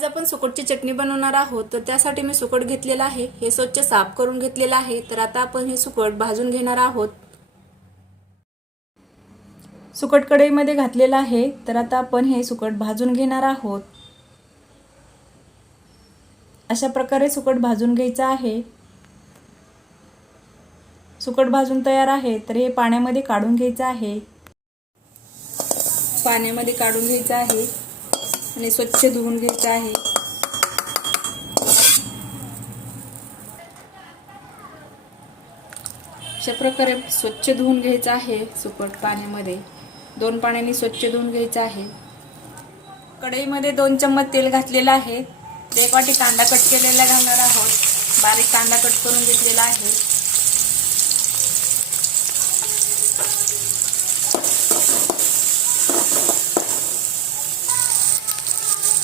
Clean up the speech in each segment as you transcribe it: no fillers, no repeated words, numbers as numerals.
आज आपण सुकटची चटणी बनवणार आहोत। तर त्यासाठी मी सुकट घेतलेला आहे, हे स्वच्छ साफ करून घेतलेला आहे। तर आता आपण हे सुकट भाजून घेणार आहोत। सुकट कढईमध्ये घातलेला आहे, तर आता आपण हे सुकट भाजून घेणार आहोत। अशा प्रकारे सुकट भाजून घ्यायचं आहे। सुकट भाजून तयार आहे, तर हे पाण्यामध्ये काढून घ्यायचं आहे। पाण्यामध्ये काढून घ्यायचं आहे आणि स्वच्छ धुवून घ्यायचं आहे। अशा प्रकारे स्वच्छ धुवून घ्यायचं आहे। सुकट पाण्यामध्ये 2 पाण्याने स्वच्छ धुवून घ्यायचं आहे। कढईमध्ये 2 चम्मच तेल घातलेलं आहे। 1 वाटी कांदा कट केलेला घालणार आहोत। बारीक कांदा कट करून घेतलेला आहे।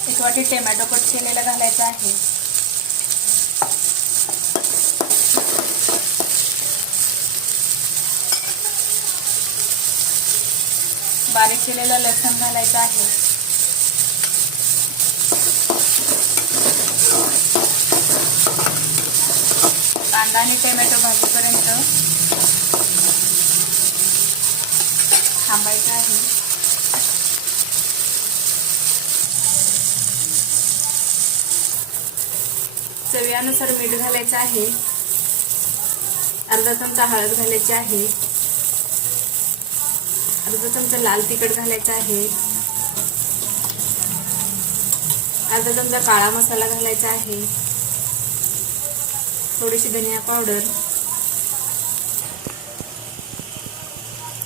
1 वाटी टोमॅटो कट केलेला घालायचा आहे। बारीक केलेला लसूण घालायचा आहे। कांदा आणि टोमॅटो भाजीपर्यंत थांबायचं आहे। चवीनुसार मीठ घालायचं आहे। अर्धा चमचा हळद घालायची आहे। अर्धा चमचा लाल तिखट घालायचा आहे। अर्धा चमचा काळा मसाला घालायचा आहे। थोडीशी धनिया पावडर,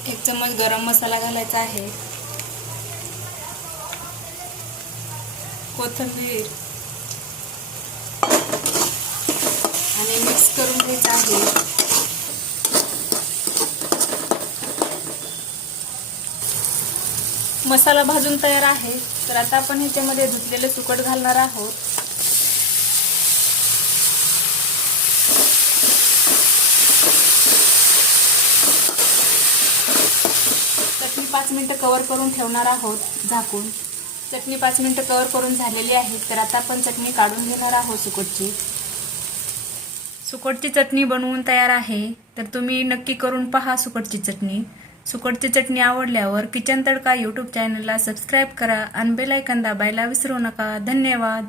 1 चम्मच गरम मसाला घालायचा आहे। कोथिंबीर आणि मिक्स करून घ्यायचं आहे। मसाला भाजून तयार आहे, तर आता आपण ह्याच्यामध्ये धुतलेले सुकट घालणार आहोत। चटणी 5 मिनिटं कव्हर करून ठेवणार आहोत झाकून। चटणी 5 मिनिटं कव्हर करून झालेली आहे, तर आता आपण चटणी काढून घेणार आहोत सुकटची। सुकटची चटणी बनवून तयार आहे, तर तुम्ही नक्की करून पहा सुकटची चटणी। सुकटची चटणी आवडल्यावर किचन तडका YouTube चॅनलला सबस्क्राईब करा आणि बेल आयकॉन दाबायला विसरू नका। धन्यवाद।